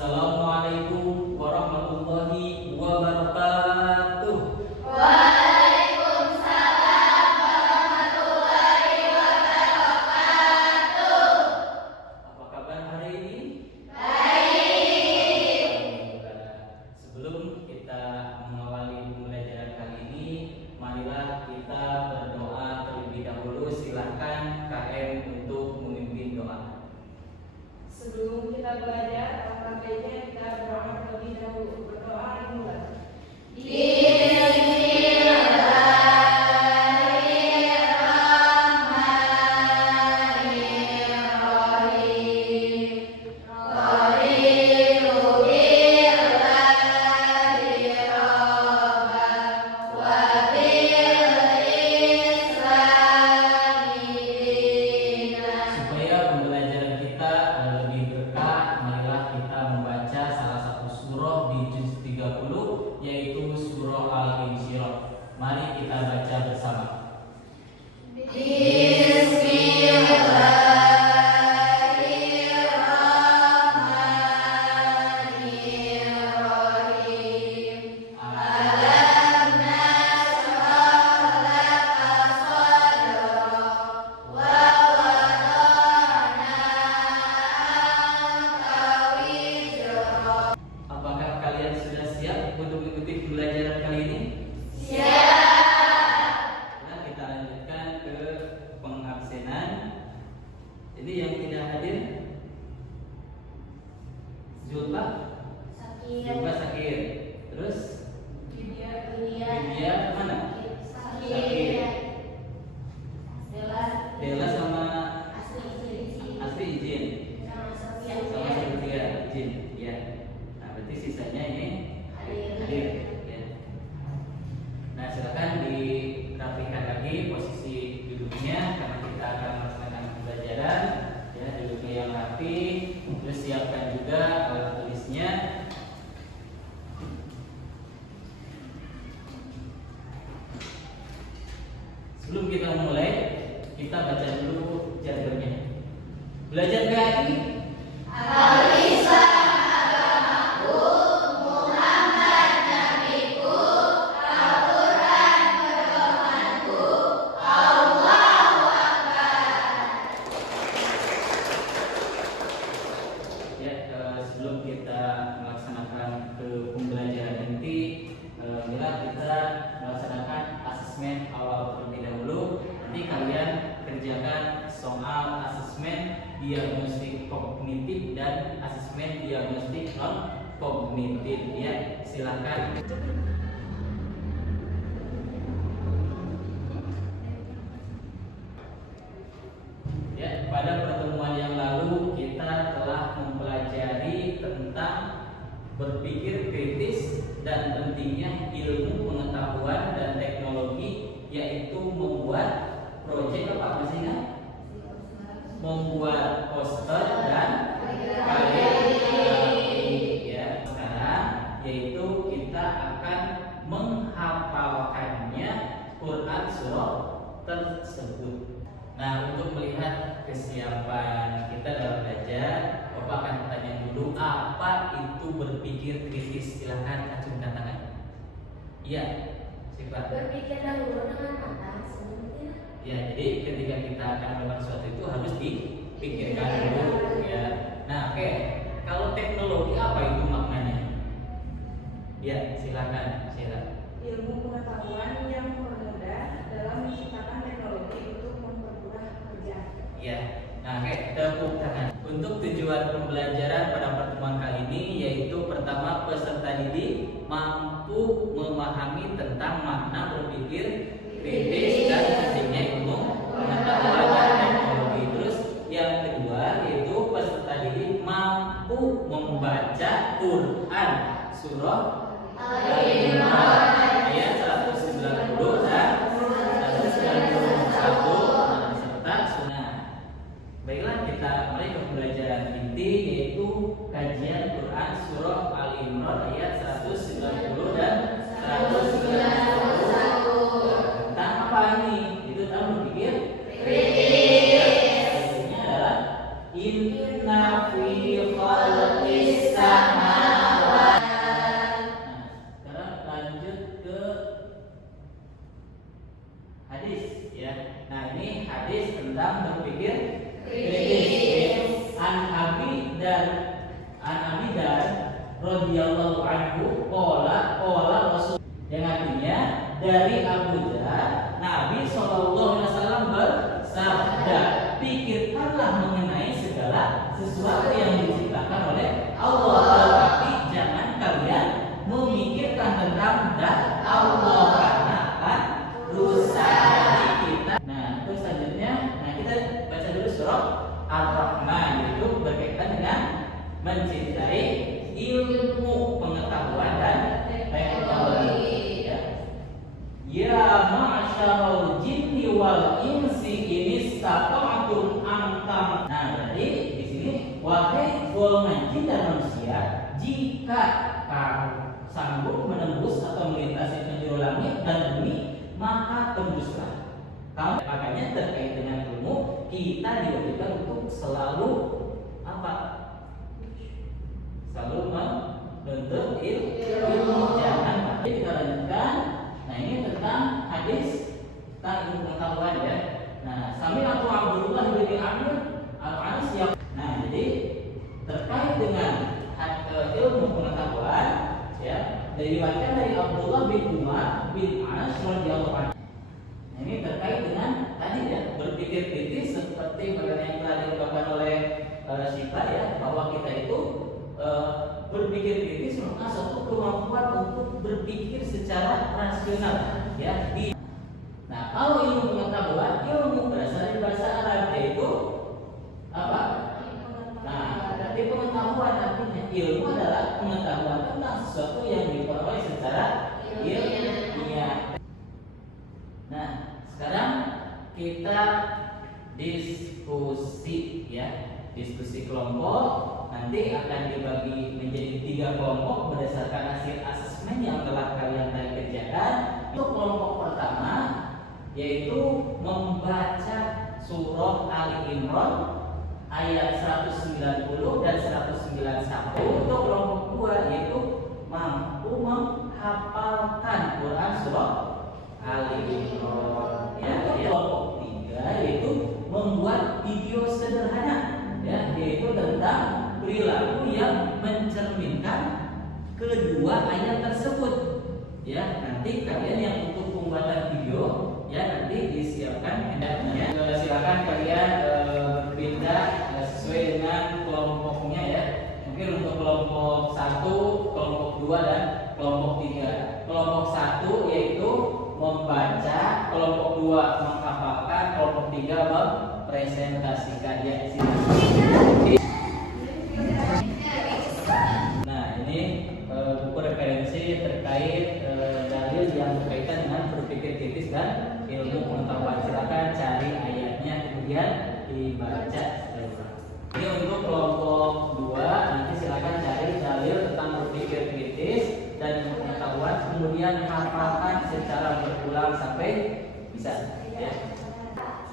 Assalamualaikum warahmatullahi wabarakatuh. Waalaikumsalam warahmatullahi wabarakatuh. Apa kabar hari ini? Baik. Sebelum kita mengawali pembelajaran kali ini, marilah kita berdoa terlebih dahulu. Silakan KM untuk memimpin doa. Sebelum kita belajar, alangkah baiknya kita berdoa terlebih dahulu. Berdoa dimulai. Supaya pembelajaran kita lebih berkah, marilah kita membaca salah satu surah di juz 30, yaitu surah Al-Insyirah. Mari kita baca bersama. Apakah kalian sudah siap untuk mengikuti pembelajaran kali ini? Nah, kita lanjutkan ke pengabsenan. Jadi yang tidak hadir, Zulfa sakit. Terus Widya mana? Sakit. Dela sama Asri izin. Sama Sofia izin. Ya. Nah, berarti sisanya ini hadir. Ya. Nah, silakan dirapikan lagi posisi duduknya karena kita akan melaksanakan pembelajaran. Ya, duduknya yang rapi. Terus siapkan juga alat tulisnya. Sebelum kita mulai, kita baca dulu jargonnya. Belajar PAI. Ya, sebelum kita melaksanakan ke pembelajaran inti, bila kita melaksanakan asesmen awal terlebih dahulu. Nanti kalian kerjakan soal asesmen diagnostik kognitif dan asesmen diagnostik non kognitif. Ya, silakan. Ya, pada pertemuan yang lalu kita telah mempelajari tentang berpikir kritis dan pentingnya ilmu pengetahuan dan teknologi, yaitu membuat proyek apa masih ingat? Membuat poster dan kaligrafi. Ya, sekarang yaitu kita akan menghafalkannya Quran surah tersebut. Nah, untuk melihat kesiapan kita dalam belajar, Bapak akan tanya dulu, apa itu berpikir kritis? Silahkan acungkan tangan. Iya, siapa? Berpikir dahulu dengan mata sebelumnya. Ya, jadi ketika kita akan melakukan sesuatu itu harus dipikirkan dulu. Ya. Nah, oke. Kalau teknologi apa itu maknanya? Ya, silakan. Ilmu pengetahuan yang mempermudah dalam menciptakan teknologi untuk mempermudah pekerjaan. Ya. Nah, oke, tepuk tangan. Untuk tujuan pembelajaran pada pertemuan kali ini yaitu pertama, peserta didik mampu memahami tentang makna berpikir kritis dan pentingnya ilmu pengetahuan dan teknologi. Terus yang kedua yaitu peserta didik mampu membaca Quran surah Al-Imran ayat 190 dan 191 serta sunnah. Baiklah, kita mulai ke pembelajaran inti yaitu kajian Quran surah Al-Imran ayat 190 dan 191. Tentang apa ini? Itu tahu berpikir kritis. Inna fi khalqis radhiyallahu anhu qala Rasul, yang artinya dari Abu Dzar, Nabi SAW bersabda, pikirkanlah mengenai segala sesuatu yang diciptakan oleh Allah, tetapi jangan kalian memikirkan tentang Allah karena akan rusak dari kita. Nah, terus selanjutnya, kita baca dulu surah Ar-Rahman, itu berkaitan dengan mencintai ilmu, pengetahuan dan teknologi. Ya ma'syaral jinni wal insi in istata'tum an tam. Nah, berarti di sini wahai golongan jin dan manusia, jika kamu sanggup menembus atau melintasi penjuru langit dan bumi, maka tembuslah. Kamu, makanya terkait dengan ilmu, kita diwajibkan untuk selalu apa? Selalu menuntut ilmu. Jangan. Jadi kita lanjutkan. Nah, ini tentang hadis tentang ilmu pengetahuan ya. Nah, Sami'tu Abdullah bin Amr al-Anas yang. Nah, jadi terkait dengan ilmu pengetahuan ya, diriwayatkan dari Abdullah bin Umar bin Anas radhiyallahu anhu. Nah, ini terkait dengan tadi ya, berpikir kritis seperti bagaimana yang telah diungkapkan oleh Syifa ya, bahwa kita itu berpikir kritis merupakan suatu kemampuan untuk berpikir secara rasional ya. Nah, kalau ilmu pengetahuan, ilmu berasal dari bahasa Arab, yaitu apa? Nah, berarti pengetahuan artinya ilmu adalah pengetahuan tentang sesuatu yang diperoleh secara ilmiah. Nah, sekarang kita diskusi ya, diskusi kelompok. Nanti akan dibagi menjadi 3 kelompok berdasarkan hasil asesmen yang telah kalian tadi kerjakan. Untuk kelompok pertama yaitu membaca surah Ali Imran ayat 190 dan 191. Untuk kelompok 2 yaitu mampu menghafalkan Quran surah Ali Imran. Ya, kelompok 3 yaitu membuat video sederhana ya, yaitu tentang perilaku yang mencerminkan kedua ayat tersebut ya. Nanti kalian yang untuk pembuatan video ya, nanti disiapkan hendaknya. Silakan kalian berpindah sesuai dengan kelompoknya ya. Mungkin untuk kelompok 1, kelompok 2 dan kelompok 3. Kelompok 1 yaitu membaca, kelompok 2 menghafalkan, kelompok 3 mempresentasikan ya. Buku referensi terkait dalil yang berkaitan dengan berpikir kritis dan ilmu pengetahuan. Silakan cari ayatnya kemudian dibaca. Ini untuk kelompok 2, nanti silakan cari dalil tentang berpikir kritis dan ilmu pengetahuan, kemudian hafalkan secara berulang sampai bisa ya.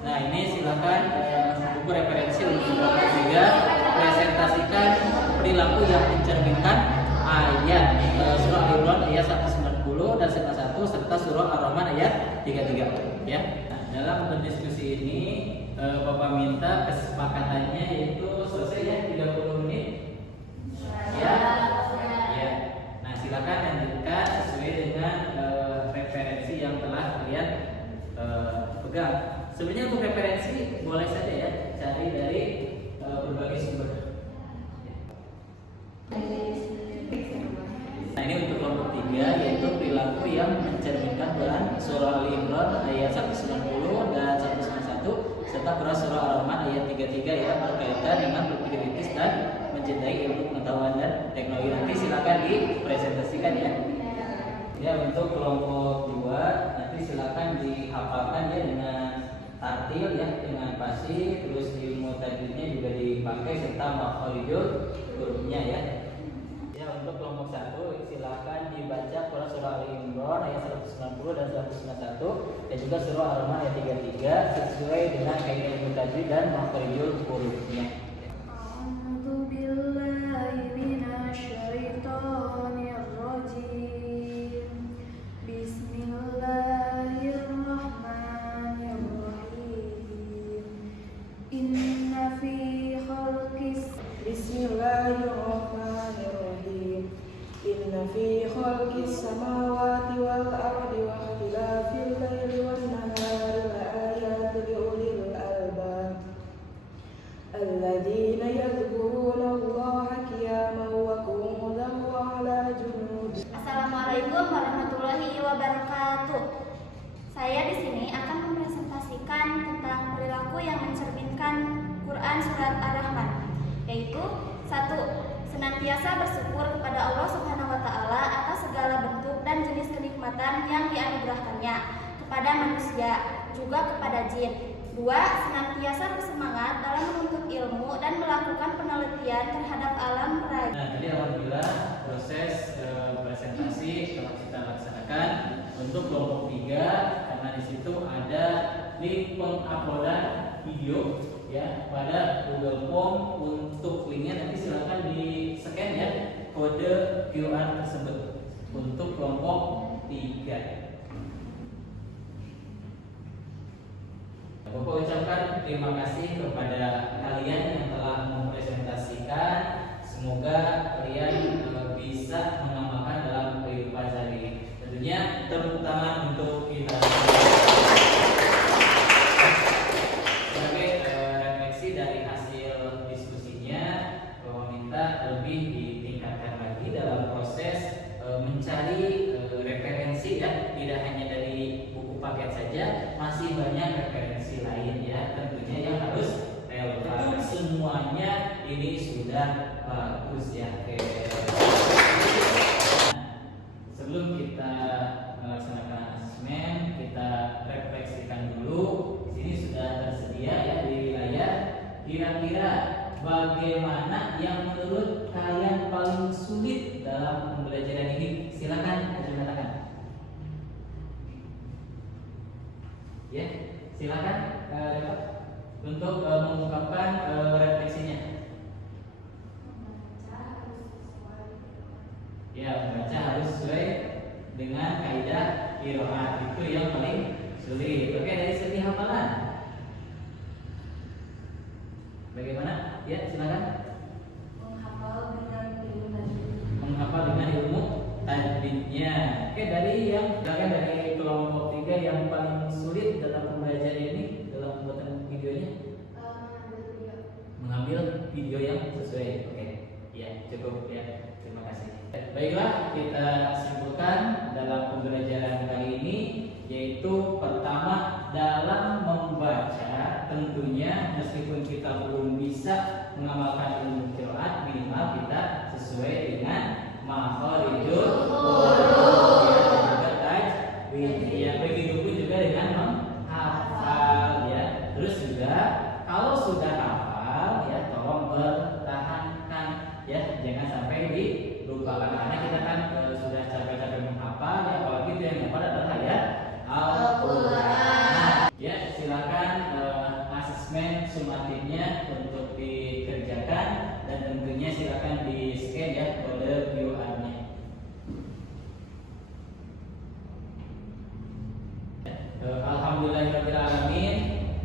Nah, ini silakan buku referensi untuk kelompok 3, presentasikan perilaku yang mencerminkan ayat surah Al-Imran ayat 190 dan 91 serta surah Ar-Rahman ayat 33 ya. Nah, dalam berdiskusi ini Bapak minta kesepakatannya yaitu selesai ya 30 menit. Ya. Ya. Nah, silakan lanjutkan sesuai dengan referensi yang telah kalian pegang. Sebenarnya untuk referensi boleh saja ya, cari dari berbagai sumber. Nah, ini untuk kelompok 3 yaitu perilaku yang mencerminkan Quran surah Al-Imran ayat 190 dan 191 serta Quran surah Ar-Rahman ayat 33 ya, berkaitan dengan berpikir kritis dan mencintai ilmu pengetahuan dan teknologi. Nanti silakan dipresentasikan ya. Ya, untuk kelompok 2 nanti silakan dihafalkan ya dengan tartil ya, dengan pasti, terus ilmu tajwidnya juga dipakai serta makharijul hurufnya ya. Untuk kelompok 1 silakan dibaca Quran surah Al-Imran ayat 190 dan 191 dan juga surah Ar-Rahman ayat 33 sesuai dengan kaidah ilmu tajwid dan makharijul hurufnya. A'udzu billahi minasyaitonir rajim. Bismillahirrahmanirrahim. Inna fi khalqis Bismillahirrahmanirrahim. Inna samawati wal ardi wa ikhtilafil laili wan nahari la ayatin li ulil albab alladzina yadhkuruna Allaha qiyaman wa qu'udan wa 'ala junubihim. Assalamualaikum warahmatullahi wabarakatuh. Saya di sini akan mempresentasikan tentang perilaku yang mencerminkan Quran Surat Ar-Rahman, yaitu 1. Senantiasa bersyukur kepada Allah Subhanahu wa Ta'ala atas segala bentuk dan jenis kenikmatan yang dianugerahkannya kepada manusia, juga kepada jin. 2. Senantiasa bersemangat dalam menuntut ilmu dan melakukan penelitian terhadap alam raya. Nah, jadi alhamdulillah proses presentasi telah kita laksanakan untuk kelompok 3 karena di situ ada link penguploadan video ya pada Google Form. Untuk linknya nanti silakan di scan ya kode QR tersebut untuk kelompok 3. Bapak ucapkan terima kasih kepada kalian yang telah mempresentasikan. Semoga kalian bisa mengamalkan dalam kehidupan sehari-hari. Tentunya tepuk tangan untuk kita. Sebagai refleksi dari hasil diskusinya, bahwa minta lebih ditingkatkan lagi dalam proses mencari referensi ya, tidak hanya dari buku paket saja, masih banyak referensi lain ya, tentunya yang harus relevan. Semuanya ini sudah bagus ya. Oke. Sebelum kita melaksanakan asesmen, kita refleksikan dulu. Di sini sudah tersedia ya di layar. Kira-kira bagaimana yang menurut kalian paling sulit dalam pembelajaran ini? Silakan ajukan tangan. Ya, silakan dapat untuk mengungkapkan refleksinya. Ya, membaca harus sesuai dengan kaidah qiraat, itu yang paling sulit. Oke, dari segi hafalan bagaimana? Ya, silakan. Menghafal dengan ilmu tajwidnya. Oke, dari yang dari kelompok 3 yang paling sulit dalam pembelajaran ini dalam pembuatan videonya, mengambil video yang sesuai. Oke, ya cukup ya. Terima kasih. Baiklah, kita simpulkan dalam pembelajaran kali ini, yaitu pertama dalam membaca tentunya meskipun kita belum bisa mengamalkan ilmu qiraat, minimal kita sesuai dengan makharijul huruf ya, dan juga tajwid ya, begitupun juga dengan menghafal ya. Terus juga kalau sudah hafal ya, tolong pertahankan ya, jangan sampai dilupakan karena kita kan sudah capek-capek menghafal ya, apalagi itu yang dapat adalah ya Al-Quran. Ya, silakan asesmen sumatifnya untuk dikerjakan dan tentunya silakan di scan ya kode QR-nya. Alhamdulillahirrahmanirrahim,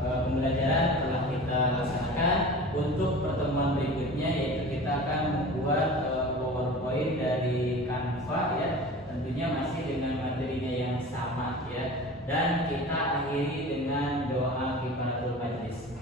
pembelajaran telah kita laksanakan. Untuk pertemuan berikutnya yaitu kita akan membuat PowerPoint dari Canva ya, tentunya masih dengan materinya yang sama ya, dan kita akhiri dengan doa kifaratul majlis.